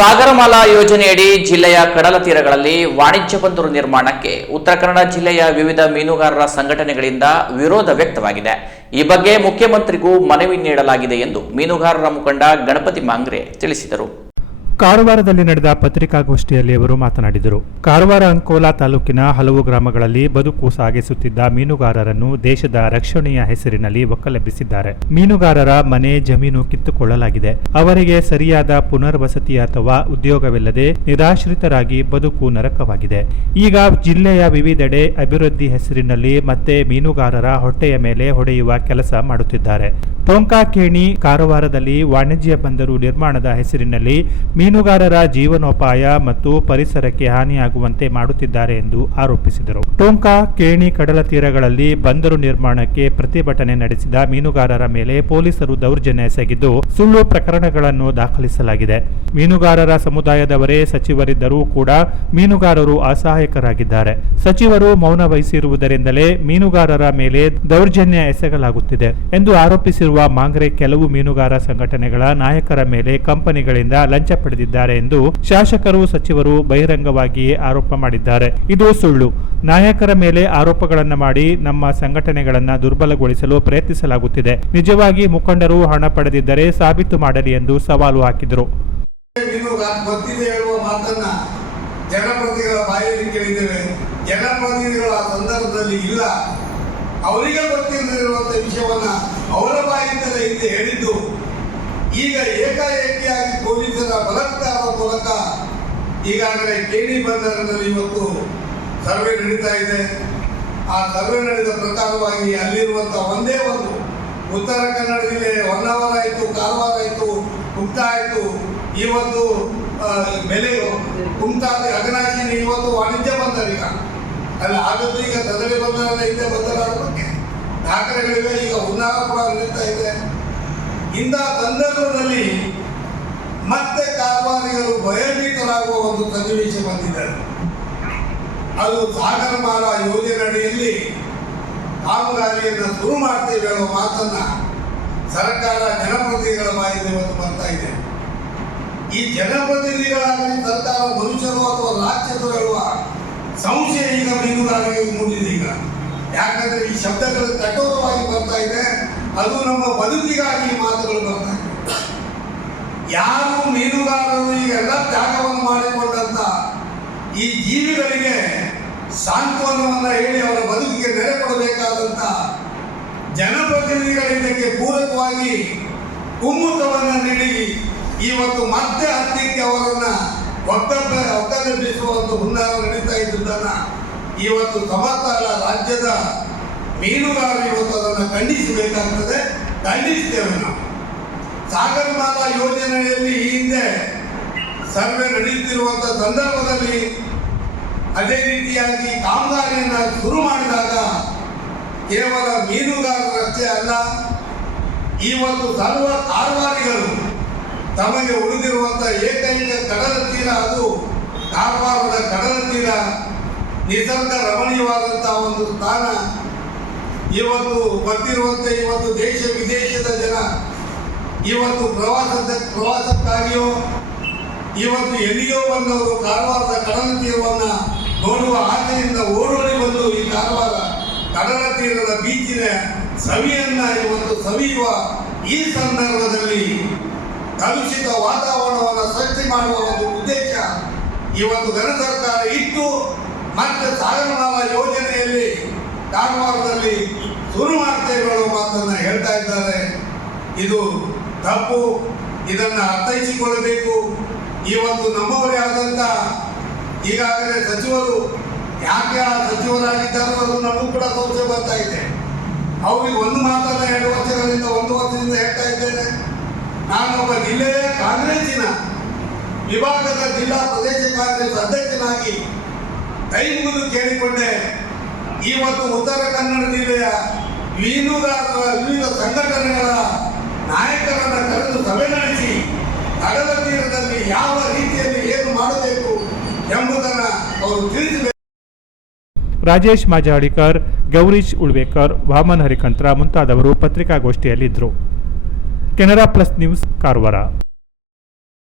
ಸಾಗರಮಾಲಾ ಯೋಜನೆಯಡಿ ಜಿಲ್ಲೆಯ ಕಡಲ ತೀರಗಳಲ್ಲಿ ವಾಣಿಜ್ಯ ಬಂದರು ನಿರ್ಮಾಣಕ್ಕೆ ಉತ್ತರ ಕನ್ನಡ ಜಿಲ್ಲೆಯ ವಿವಿಧ ಮೀನುಗಾರರ ಸಂಘಟನೆಗಳಿಂದ ವಿರೋಧ ವ್ಯಕ್ತವಾಗಿದೆ. ಈ ಬಗ್ಗೆ ಮುಖ್ಯಮಂತ್ರಿಗೂ ಮನವಿ ನೀಡಲಾಗಿದೆ ಎಂದು ಮೀನುಗಾರರ ಮುಖಂಡ ಗಣಪತಿ ಮಾಂಗ್ರೆ ತಿಳಿಸಿದರು. ಕಾರವಾರದಲ್ಲಿ ನಡೆದ ಪತ್ರಿಕಾಗೋಷ್ಠಿಯಲ್ಲಿ ಅವರು ಮಾತನಾಡಿದರು. ಕಾರವಾರ ಅಂಕೋಲಾ ತಾಲೂಕಿನ ಹಲವು ಗ್ರಾಮಗಳಲ್ಲಿ ಬದುಕು ಸಾಗಿಸುತ್ತಿದ್ದ ಮೀನುಗಾರರನ್ನು ದೇಶದ ರಕ್ಷಣೆಯ ಹೆಸರಿನಲ್ಲಿ ಒಕ್ಕಲೆಬ್ಬಿಸಿದ್ದಾರೆ. ಮೀನುಗಾರರ ಮನೆ ಜಮೀನು ಕಿತ್ತುಕೊಳ್ಳಲಾಗಿದೆ. ಅವರಿಗೆ ಸರಿಯಾದ ಪುನರ್ವಸತಿ ಅಥವಾ ಉದ್ಯೋಗವಿಲ್ಲದೆ ನಿರಾಶ್ರಿತರಾಗಿ ಬದುಕು ನರಕವಾಗಿದೆ. ಈಗ ಜಿಲ್ಲೆಯ ವಿವಿಧೆಡೆ ಅಭಿವೃದ್ಧಿ ಹೆಸರಿನಲ್ಲಿ ಮತ್ತೆ ಮೀನುಗಾರರ ಹೊಟ್ಟೆಯ ಮೇಲೆ ಹೊಡೆಯುವ ಕೆಲಸ ಮಾಡುತ್ತಿದ್ದಾರೆ. ಟೊಂಕಾ ಕೇಣಿ ಕಾರವಾರದಲ್ಲಿ ವಾಣಿಜ್ಯ ಬಂದರು ನಿರ್ಮಾಣದ ಹೆಸರಿನಲ್ಲಿ ಮೀನುಗಾರರ ಜೀವನೋಪಾಯ ಮತ್ತು ಪರಿಸರಕ್ಕೆ ಹಾನಿಯಾಗುವಂತೆ ಮಾಡುತ್ತಿದ್ದಾರೆ ಎಂದು ಆರೋಪಿಸಿದರು. ಟೊಂಕಾ ಕೇಣಿ ಕಡಲ ತೀರಗಳಲ್ಲಿ ಬಂದರು ನಿರ್ಮಾಣಕ್ಕೆ ಪ್ರತಿಭಟನೆ ನಡೆಸಿದ ಮೀನುಗಾರರ ಮೇಲೆ ಪೊಲೀಸರು ದೌರ್ಜನ್ಯ ಎಸಗಿದ್ದು ಸುಳ್ಳು ಪ್ರಕರಣಗಳನ್ನು ದಾಖಲಿಸಲಾಗಿದೆ. ಮೀನುಗಾರರ ಸಮುದಾಯದವರೇ ಸಚಿವರಿದ್ದರೂ ಕೂಡ ಮೀನುಗಾರರು ಅಸಹಾಯಕರಾಗಿದ್ದಾರೆ. ಸಚಿವರು ಮೌನ ವಹಿಸಿರುವುದರಿಂದಲೇ ಮೀನುಗಾರರ ಮೇಲೆ ದೌರ್ಜನ್ಯ ಎಸಗಲಾಗುತ್ತಿದೆ ಎಂದು ಆರೋಪಿಸಿರುವ ಮಾಂಗ್ರೆ ಕೆಲವು ಮೀನುಗಾರ ಸಂಘಟನೆಗಳ ನಾಯಕರ ಮೇಲೆ ಕಂಪನಿಗಳಿಂದ ಲಂಚ ಪಡೆದಿದ್ದಾರೆ ಎಂದು ಶಾಸಕರು ಸಚಿವರು ಬಹಿರಂಗವಾಗಿಯೇ ಆರೋಪ ಮಾಡಿದ್ದಾರೆ. ಇದು ಸುಳ್ಳು. ನಾಯಕರ ಮೇಲೆ ಆರೋಪಗಳನ್ನು ಮಾಡಿ ನಮ್ಮ ಸಂಘಟನೆಗಳನ್ನು ದುರ್ಬಲಗೊಳಿಸಲು ಪ್ರಯತ್ನಿಸಲಾಗುತ್ತಿದೆ. ನಿಜವಾಗಿ ಮುಖಂಡರು ಹಣ ಪಡೆದಿದ್ದರೆ ಸಾಬೀತು ಮಾಡಲಿ ಎಂದು ಸವಾಲು ಹಾಕಿದರು. ಜನಪ್ರತಿನಿಧಿಗಳ ಬಾಯಲ್ಲಿ ಕೇಳಿದ್ದೇವೆ. ಜನಪ್ರತಿನಿಧಿಗಳ ಸಂದರ್ಭದಲ್ಲಿ ಇಲ್ಲ, ಅವರಿಗೆ ಗೊತ್ತಿರದಿರುವಂತಹ ವಿಷಯವನ್ನ ಅವರ ಬಾಯಿಂದಲೇ ಹಿಂದೆ ಹೇಳಿದ್ದು ಈಗ ಏಕಾಏಕಿಯಾಗಿ ಪೊಲೀಸರ ಬಲಾತ್ಕಾರದ ಮೂಲಕ ಈಗಾಗಲೇ ಕೇಣಿ ಬಂದರಿನಲ್ಲಿ ಇವತ್ತು ಸರ್ವೆ ನಡೀತಾ ಇದೆ. ಆ ಸರ್ವೆ ನಡೆದ ಪ್ರಕಾರವಾಗಿ ಅಲ್ಲಿರುವಂತಹ ಒಂದೇ ಒಂದು ಉತ್ತರ ಕನ್ನಡ ಜಿಲ್ಲೆ ಹೊನ್ನಾವರ ಆಯಿತು, ಕಾರವಾರ ಆಯಿತು, ಕುಮಟಾ ಆಯಿತು, ಇವತ್ತು ಬೆಲೆ ಕುಮಟಾ ಅಗನಾಶಿನಿ ಇವತ್ತು ವಾಣಿಜ್ಯ ಬಂದರೀಗ ಅಲ್ಲಿ ಆಗದ್ದು. ಈಗ ತದಳಿ ಬಂದರ ಹಿಂದೆ ಬಂದರ ಬಗ್ಗೆ ದಾಖಲೆಗಳಿವೆ. ಈಗ ಉನ್ನಾವ ಕೂಡ ನಡೀತಾ ಇದೆ. ಇಂತಹ ಸಂದರ್ಭದಲ್ಲಿ ಮತ್ತೆ ಕಾರವಾರಿಗರು ಭಯಭೀತರಾಗುವ ಒಂದು ಸನ್ನಿವೇಶ ಬಂದಿದ್ದಾರೆ. ಅದು ಸಾಗರಮಾಲಾ ಯೋಜನೆ ಅಡಿಯಲ್ಲಿ ಕಾಮಗಾರಿಯನ್ನು ಶುರು ಮಾಡ್ತೇವೆ ಅನ್ನೋ ಮಾತನ್ನ ಸರ್ಕಾರ ಜನಪ್ರತಿನಿಧಿಗಳ ಬಾಯಿಂದ ಇವತ್ತು ಬರ್ತಾ ಇದೆ. ಈ ಜನಪ್ರತಿನಿಧಿಗಳಾಗಲಿ ಸರ್ಕಾರ ಮನುಷ್ಯರು ಅಥವಾ ರಾಕ್ಷಸರು ಹೇಳುವ ಸಂಶಯ ಈಗ ಮೀನುಗಾರರಿಗೆ ಮೂಡಿದೆ. ಈಗ ಯಾಕಂದ್ರೆ ಈ ಶಬ್ದಗಳು ಕಠೋರವಾಗಿ ಬರ್ತಾ ಇದೆ. ಅದು ನಮ್ಮ ಬದುಕಿಗಾಗಿ ಮಾತುಗಳು ಬರ್ತಾ ಇದೆ. ಯಾರು ಮೀನುಗಾರರು ಈಗ ಎಲ್ಲ ತ್ಯಾಗವನ್ನು ಮಾಡಿಕೊಂಡಂತ ಈ ಜೀವಿಗಳಿಗೆ ಸಾಂತ್ವನವನ್ನ ಹೇಳಿ ಅವರ ಬದುಕಿಗೆ ನೆರೆ ಕೊಡಬೇಕಾದಂತ ಜನಪ್ರತಿನಿಧಿಗಳು ಇದಕ್ಕೆ ಪೂರಕವಾಗಿ ಕುಮ್ಮುಖವನ್ನು ನೀಡಿ ಇವತ್ತು ಮತ್ತೆ ಹತ್ತಿಕ್ಕೆ ಅವರನ್ನ ಒಕ್ಕಲೆಬ್ಬಿಸುವಂತ ಹುನ್ನಾರ ನಡೀತಾ ಇದ್ದುದನ್ನ ಇವತ್ತು ಸಮರ್ಥ ಅಲ್ಲ. ರಾಜ್ಯದ ಮೀನುಗಾರರು ಇವತ್ತು ಅದನ್ನು ಖಂಡಿಸಬೇಕಾಗ್ತದೆ. ಖಂಡಿಸ್ತೇವೆ ನಾವು. ಸಾಗರಮಾಲಾ ಯೋಜನೆಯಲ್ಲಿ ಈ ಹಿಂದೆ ಸರ್ವೆ ನಡೆಯುತ್ತಿರುವಂಥ ಸಂದರ್ಭದಲ್ಲಿ ಅದೇ ರೀತಿಯಾಗಿ ಕಾಮಗಾರಿಯನ್ನು ಶುರು ಮಾಡಿದಾಗ ಕೇವಲ ಮೀನುಗಾರರಷ್ಟೇ ಅಲ್ಲ, ಇವತ್ತು ಸರ್ವ ಕಾರವಾರಿಗಳು ತಮಗೆ ಉಳಿದಿರುವಂಥ ಏಕೈಕ ಕಡಲ ತೀರ ಅದು ಕಾರವಾರದ ಕಡಲ ತೀರ. ನಿಸರ್ಗ ರಮಣೀಯವಾದಂತಹ ಒಂದು ಸ್ಥಾನ. ಇವತ್ತು ಬರ್ತಿರುವಂತೆ ಇವತ್ತು ದೇಶ ವಿದೇಶದ ಜನ ಇವತ್ತು ಪ್ರವಾಸಕ್ಕಾಗಿಯೋ ಇವತ್ತು ಎಲ್ಲಿಯೋ ಬಂದವರು ಕಾರವಾರದ ಕಡಲ ತೀರವನ್ನು ನೋಡುವ ಆಸೆಯಿಂದ ಓಡೋಡಿ ಬಂದು ಈ ಕಾರವಾರ ಕಡಲ ತೀರದ ಬೀಚಿನ ಸವಿಯನ್ನ ಇವತ್ತು ಸವಿಯುವ ಈ ಸಂದರ್ಭದಲ್ಲಿ ಕಲುಷಿತ ವಾತಾವರಣವನ್ನು ಸೃಷ್ಟಿ ಮಾಡುವ ಒಂದು ಉದ್ದೇಶ ಇವತ್ತು ಘನ ಸರ್ಕಾರ ಇಟ್ಟು ಮತ್ತೆ ಸಾಗರಮಾಲಾ ಯೋಜನೆಯಲ್ಲಿ ಕಾರವಾರದಲ್ಲಿ ಶುರು ಮಾಡ್ತೇವೆ ಅನ್ನೋ ಮಾತನ್ನ ಹೇಳ್ತಾ ಇದ್ದಾರೆ. ಇದು ತಪ್ಪು. ಇದನ್ನು ಅರ್ಥೈಸಿಕೊಳ್ಳಬೇಕು. ಇವತ್ತು ನಮ್ಮವರೇ ಆದಂತ ಈಗಾಗಲೇ ಸಚಿವರು ಯಾಕೆ ಆ ಸಚಿವರಾಗಿದ್ದಾರೋ ಅದು ನಮಗೂ ಕೂಡ ಸಂಶಯ ಬರ್ತಾ ಇದೆ. ಅವ್ರಿಗೆ ಒಂದು ಮಾತನ್ನ 2 ವರ್ಷಗಳಿಂದ 1 ವರ್ಷದಿಂದ ಹೇಳ್ತಾ ಇದ್ದೇನೆ. ನಾನೊಬ್ಬ ಜಿಲ್ಲೆಯ ಕಾಂಗ್ರೆಸ್ಸಿನ ವಿಭಾಗದ ಜಿಲ್ಲಾ ಪ್ರದೇಶ ಕಾಂಗ್ರೆಸ್ ಅಧ್ಯಕ್ಷನಾಗಿ ಕೈ ಮುಗಿದು ಕೇಳಿಕೊಂಡೆ. ಇವತ್ತು ಉತ್ತರ ಕನ್ನಡ ಜಿಲ್ಲೆಯ ಮೀನುಗಾರರ ವಿವಿಧ ಸಂಘಟನೆಗಳ ನಾಯಕರನ್ನು ಕರೆದು ಸಭೆ ನಡೆಸಿ ಕಡಲ ತೀರದಲ್ಲಿ ಯಾವ ರೀತಿಯಲ್ಲಿ ಏನು ಮಾಡಬೇಕು ಎಂಬುದನ್ನು ಅವರು ತಿಳಿಸಬೇಕು. ರಾಜೇಶ್ ಮಾಜಾಳಿಕರ್, ಗೌರೀಶ್ ಉಳ್ವೇಕರ್, ವಾಮನ್ ಹರಿಕಂತ್ರ ಮುಂತಾದವರು ಪತ್ರಿಕಾಗೋಷ್ಠಿಯಲ್ಲಿದ್ದರು. Canara Plus News, Karwar.